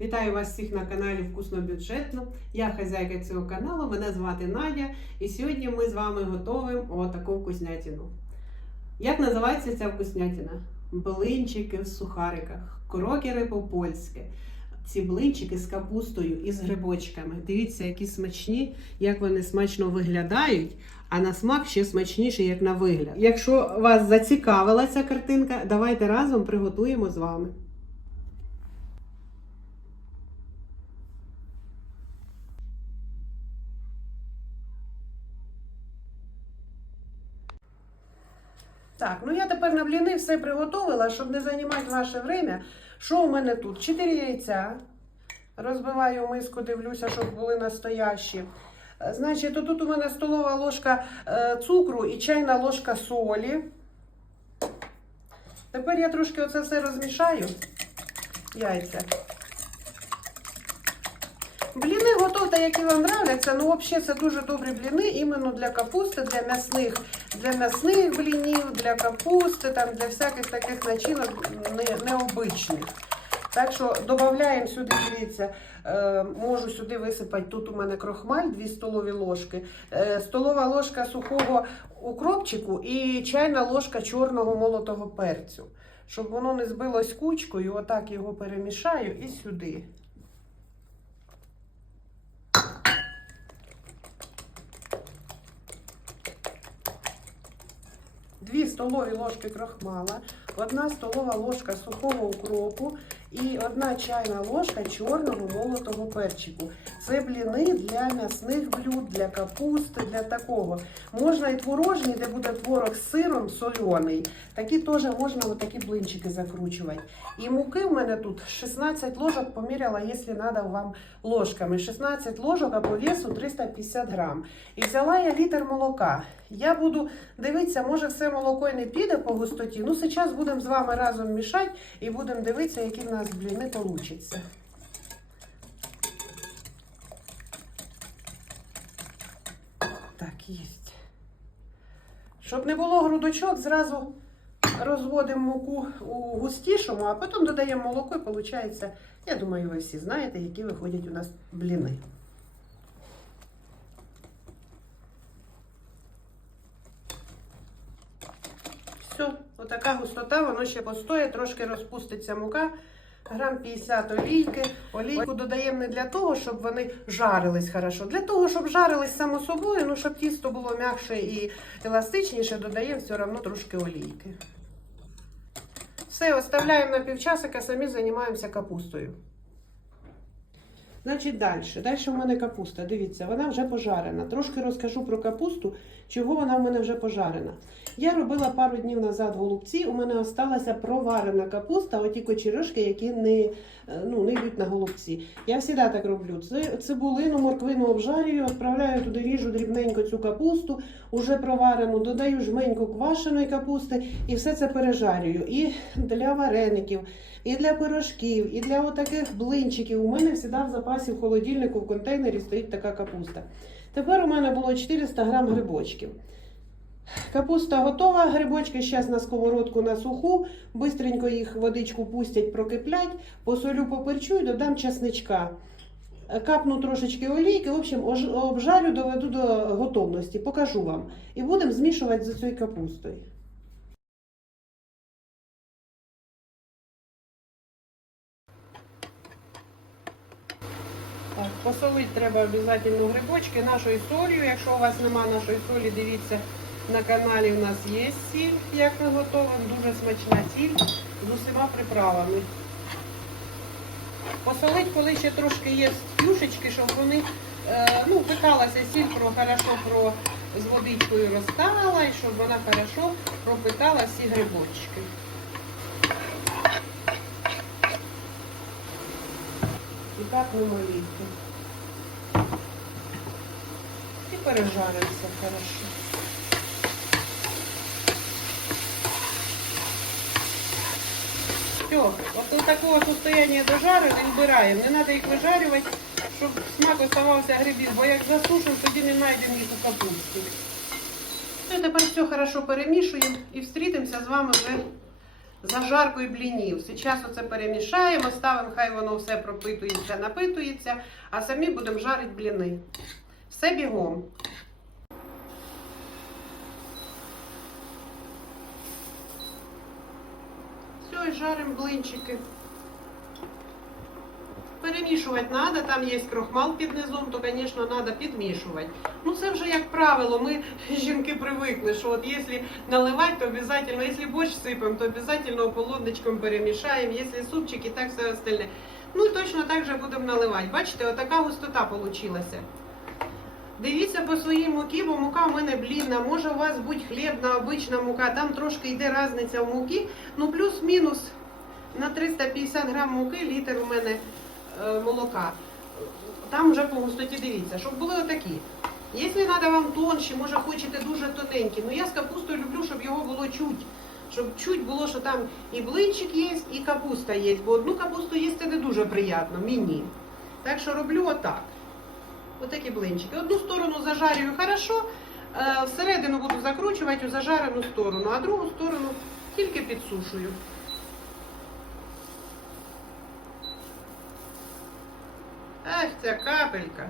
Вітаю вас всіх на каналі Вкусно Бюджетно. Я хазяйка цього каналу, мене звати Надя. І сьогодні ми з вами готуємо отаку вкуснятину. Як називається ця вкуснятина? Блинчики в сухариках, крокери по-польськи. Ці блинчики з капустою і з грибочками. Дивіться, які смачні, як вони смачно виглядають, а на смак ще смачніше, як на вигляд. Якщо вас зацікавила ця картинка, давайте разом приготуємо з вами. Так, ну я тепер на бліни все приготувала, щоб не займати ваше время. Що у мене тут? Чотири яйця. Розбиваю миску, дивлюся, щоб були настоящі. Е, Значить, тут у мене столова ложка е, цукру і чайна ложка солі. Тепер я трошки оце все розмішаю. Яйця. Бліни готовте, які вам нравляться. Ну, взагалі, це дуже добрі бліни іменно для капусти, для м'ясних, для м'ясних блінів, для капусти, там, для всяких таких начинок не, необичних. Так що додаємо сюди, дивіться, е, можу сюди висипати, тут у мене крохмаль, 2 столові ложки, е, столова ложка сухого укропчику і чайна ложка чорного молотого перцю. Щоб воно не збилось кучкою, отак його перемішаю і сюди. Дві столові ложки крохмала, одна столова ложка сухого укропу і одна чайна ложка чорного молотого перчику. Це бліни для м'ясних блюд, для капусти, для такого. Можна і творожні, де буде творог з сиром сольоний. Такі теж можна отакі блинчики закручувати. І муки в мене тут 16 ложок поміряла, якщо треба вам ложками. 16 ложок, а по весу 350 грам. І взяла я літр молока. Я буду дивитися, може все молоко і не піде по густоті. Ну, зараз будемо з вами разом мішати і будемо дивитися, які в нас бліни получаться. Так, є. Щоб не було грудочок, зразу розводимо муку у густішому, а потім додаємо молоко і виходить, я думаю, ви всі знаєте, які виходять у нас бліни. Все, отака густота, воно ще постоє, трошки розпуститься мука. Грам 50 олійки. Олійку додаємо не для того, щоб вони жарились хорошо. Для того, щоб жарились само собою, ну щоб тісто було м'якше і еластичніше, додаємо все одно трошки олійки. Все, оставляємо на півчасика, самі займаємося капустою. Значить, далі. Далі в мене капуста. Дивіться, вона вже пожарена. Трошки розкажу про капусту, чого вона в мене вже пожарена. Я робила пару днів назад голубці, у мене осталася проварена капуста, оті кочеришки, які не, е, ну, не йдуть на голубці. Я завжди так роблю. Цибулину, морквину обжарюю, відправляю туди ріжу дрібненько цю капусту, уже проварену, додаю жменьку квашеної капусти і все це пережарюю. І для вареників, і для пирожків, і для отаких блинчиків. У мене завжди в запасі в холодильнику в контейнері стоїть така капуста. Тепер у мене було 400 грам грибочків. Капуста готова, грибочки зараз на сковородку на суху, бистренько їх водичку пустять, прокиплять, посолю, поперчу і додам часничка. Капну трошечки олійки, в общем, обжарю, доведу до готовності, покажу вам. І будемо змішувати з цією капустою. Так, посолити треба обов'язково грибочки нашою солью. Якщо у вас нема нашої солі, дивіться, на каналі у нас є сіль, як ми готуємо, дуже смачна сіль з усіма приправами. Посолить, коли ще трошки є юшечки, щоб вони е, ну, питалася сіль про хорошо про з водичкою розтала і щоб вона хорошо пропитала всі грибочки. І так намоліти. І пережаримося хорошо. Все, от до такого состояния дожарили і вбираємо. Не треба їх вижарювати, щоб смак оставався грибів, бо як засушимо, тоді не знайдемо їх у капусті. Ну тепер все хорошо перемішуємо і встрітимося з вами вже зажаркою блінів. Зараз оце перемішаємо, ставимо, хай воно все пропитується, напитується, а самі будемо жарити бліни. Все бігом. Все, і жаримо блинчики. Перемішувати треба, там є крохмал під низом, то, звісно, треба підмішувати. Ну, це вже як правило, ми жінки привикли, що от якщо наливати, то обов'язково, якщо борщ сипемо, то обов'язково ополонничком перемішаємо, якщо супчик і так все остальне. Ну точно так же будемо наливати. Бачите, отака густота вийшла. Дивіться по своїй муки, бо мука в мене блідна. Може у вас будь хлібна, обична мука, там трошки йде різниця в муки. Ну плюс-мінус на 350 грам муки літр у мене е, молока. Там вже по густоті дивіться, щоб були отакі. Якщо треба вам тонші, може хочете дуже тоненькі. Ну я з капустою люблю, щоб його було чуть. Щоб чуть було, що там і блинчик є, і капуста є. Бо одну капусту їсти не дуже приємно, мені. Так що роблю отак. Отакі блинчики. Одну сторону зажарюю хорошо, е, всередину буду закручувати у зажарену сторону, а другу сторону тільки підсушую. Ах, ця капелька.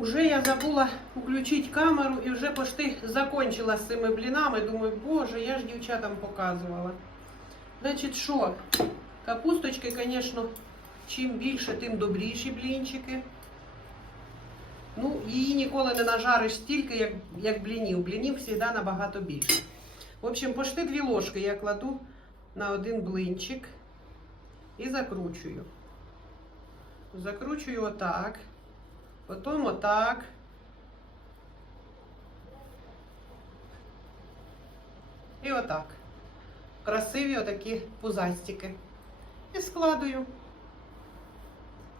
Уже забула включити камеру і вже почти закончила з цими блінами. Думаю, боже, я ж дівчатам показувала. Значить, що? Капусточки, звісно, чим більше, тим добріші блінчики. Ну, її ніколи не нажариш стільки, як, як блінів. Блінів завжди набагато більше. В общем, почти дві ложки я кладу на один блинчик і закручую. Закручую отак. Потім отак. І отак. Красиві отакі пузастики. І складую.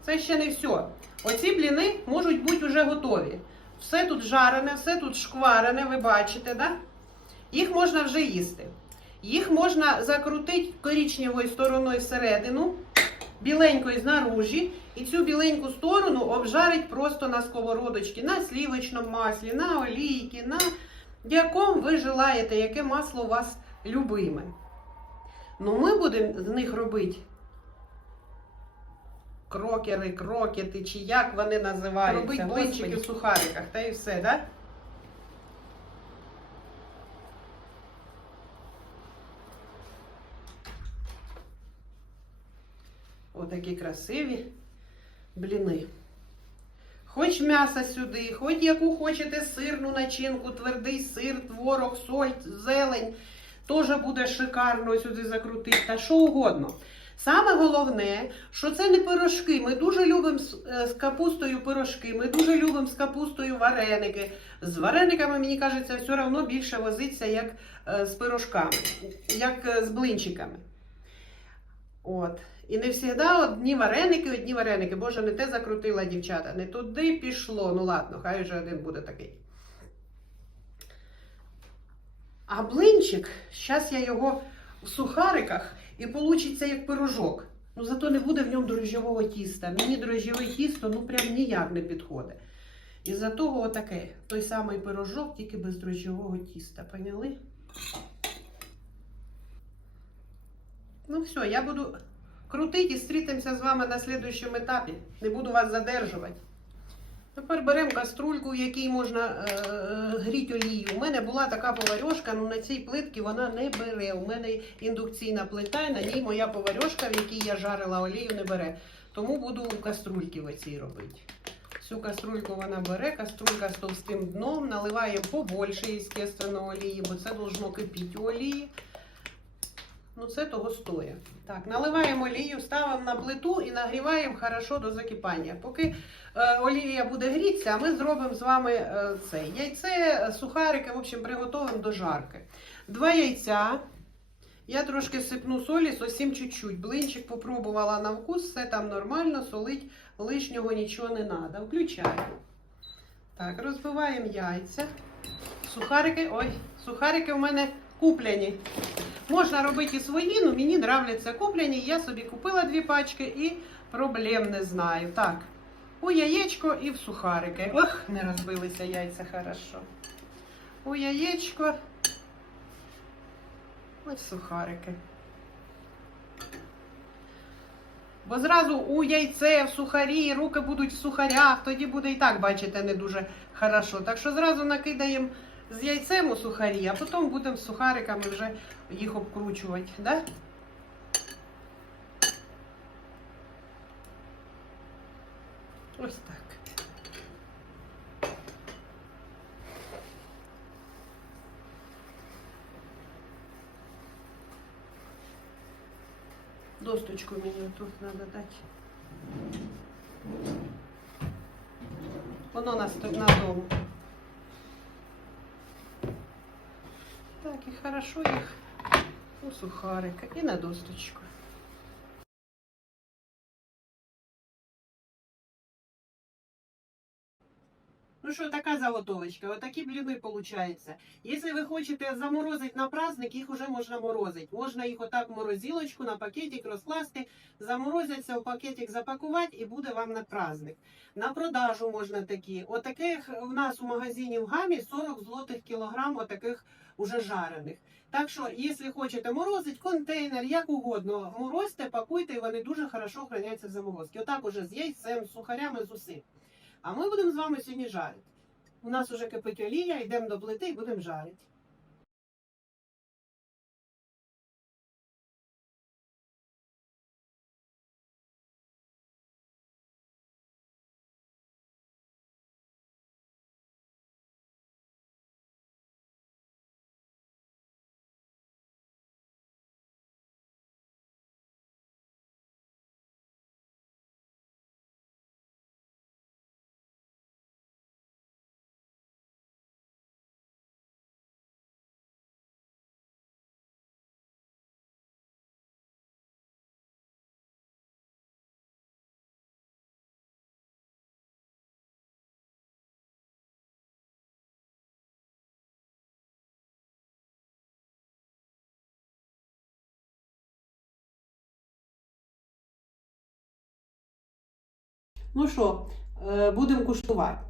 Це ще не все. Оці бліни можуть бути вже готові. Все тут жарене, все тут шкварене, ви бачите, да? Їх можна вже їсти. Їх можна закрутити коричневою стороною всередину, біленькою знаружі, і цю біленьку сторону обжарить просто на сковородочці, на слівочному маслі, на олійки, на якому ви желаєте, яке масло у вас любиме. Ну, ми будемо з них робити крокери, крокети, чи як вони називаються. Робити блинчики в сухариках, та і все, так? Да? Отакі красиві бліни. Хоч м'ясо сюди, хоч яку хочете сирну начинку, твердий сир, творог, соль, зелень. Теж буде шикарно сюди закрутити, та що угодно. Саме головне, що це не пирожки. Ми дуже любимо з, е, капустою пирожки, ми дуже любимо з капустою вареники. З варениками, мені кажеться, все одно більше возиться, як е, з пирожками, як е, з блинчиками. От. І не завжди одні вареники, одні вареники. Боже, не те закрутила дівчата, не туди пішло. Ну ладно, хай вже один буде такий. А блинчик, зараз я його в сухариках і вийде як пирожок. Ну зато не буде в ньому дрожжового тіста. Мені дрожжове тісто ну прям ніяк не підходить. І за того отаке, той самий пирожок, тільки без дрожжового тіста. Поняли? Ну все, я буду крутити і зустрітимося з вами на слідуючому етапі. Не буду вас задержувати. Тепер беремо каструльку, в якій можна е, гріти олію. У мене була така поварьошка, ну на цій плитці вона не бере. У мене індукційна плита, і на ній моя поварьошка, в якій я жарила олію, не бере. Тому буду каструльки в оцій робити. Всю каструльку вона бере, каструлька з товстим дном, наливаємо побольше, звісно, олії, бо це должно кипіти олії. Ну, це того стоїть. Так, наливаємо олію, ставимо на плиту і нагріваємо хорошо до закипання. Поки е, олія буде грітися, ми зробимо з вами е, це. Яйце, сухарики, в общем, приготуємо до жарки. Два яйця Я трошки сипну солі, зовсім чуть-чуть. Блинчик попробувала на вкус, все там нормально, солить лишнього нічого не треба. Включаю. Так, розбиваємо яйця. Сухарики, ой, сухарики у мене куплені. Можна робити свої, але мені нравляться куплені. Я собі купила дві пачки і проблем не знаю. Так, у яєчко і в сухарики. Ох, не розбилися яйця хорошо. У яєчко. Ось сухарики. Бо зразу у яйце, в сухарі, руки будуть в сухарях, тоді буде і так, бачите, не дуже хорошо. Так що зразу накидаємо з яйцем у сухарі, а потім будемо з сухариками вже їх обкручувати. Да? Ось так. Досточку мені тут треба дати. Воно на, на дому. Так, і хорошо їх у сухарика і на досточку. Ну що, така заготовочка, отакі бліни получаються. Якщо ви хочете заморозити на праздник, їх вже можна морозити. Можна їх отак в морозилочку на пакетик розкласти, заморозяться в пакетик запакувати і буде вам на праздник. На продажу можна такі. Отаких в нас у магазині в гамі 40 злотих кілограм отаких уже жарених. Так що, якщо хочете морозити, контейнер, як угодно, морозьте, пакуйте, і вони дуже хорошо храняться в заморозці. Отак уже з яйцем, з сухарями, з усім. А ми будемо з вами сьогодні жарити. У нас уже кипить олія, йдемо до плити і будемо жарити. Ну що, е, будемо куштувати.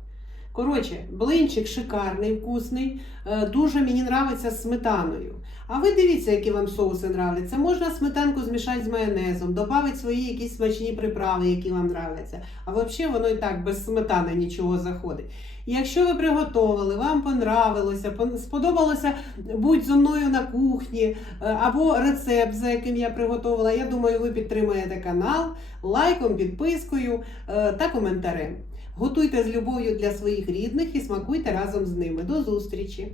Коротше, блинчик шикарний, вкусний. е, Дуже мені нравиться з сметаною. А ви дивіться, які вам соуси нравляться. Можна сметанку змішати з майонезом, додати свої якісь смачні приправи, які вам нравляться. А взагалі воно і так без сметани нічого заходить. І якщо ви приготували, вам понравилося, сподобалося будь зі мною на кухні, е, або рецепт, за яким я приготувала, я думаю, ви підтримаєте канал лайком, підпискою е, та коментарем. Готуйте з любов'ю для своїх рідних і смакуйте разом з ними. До зустрічі!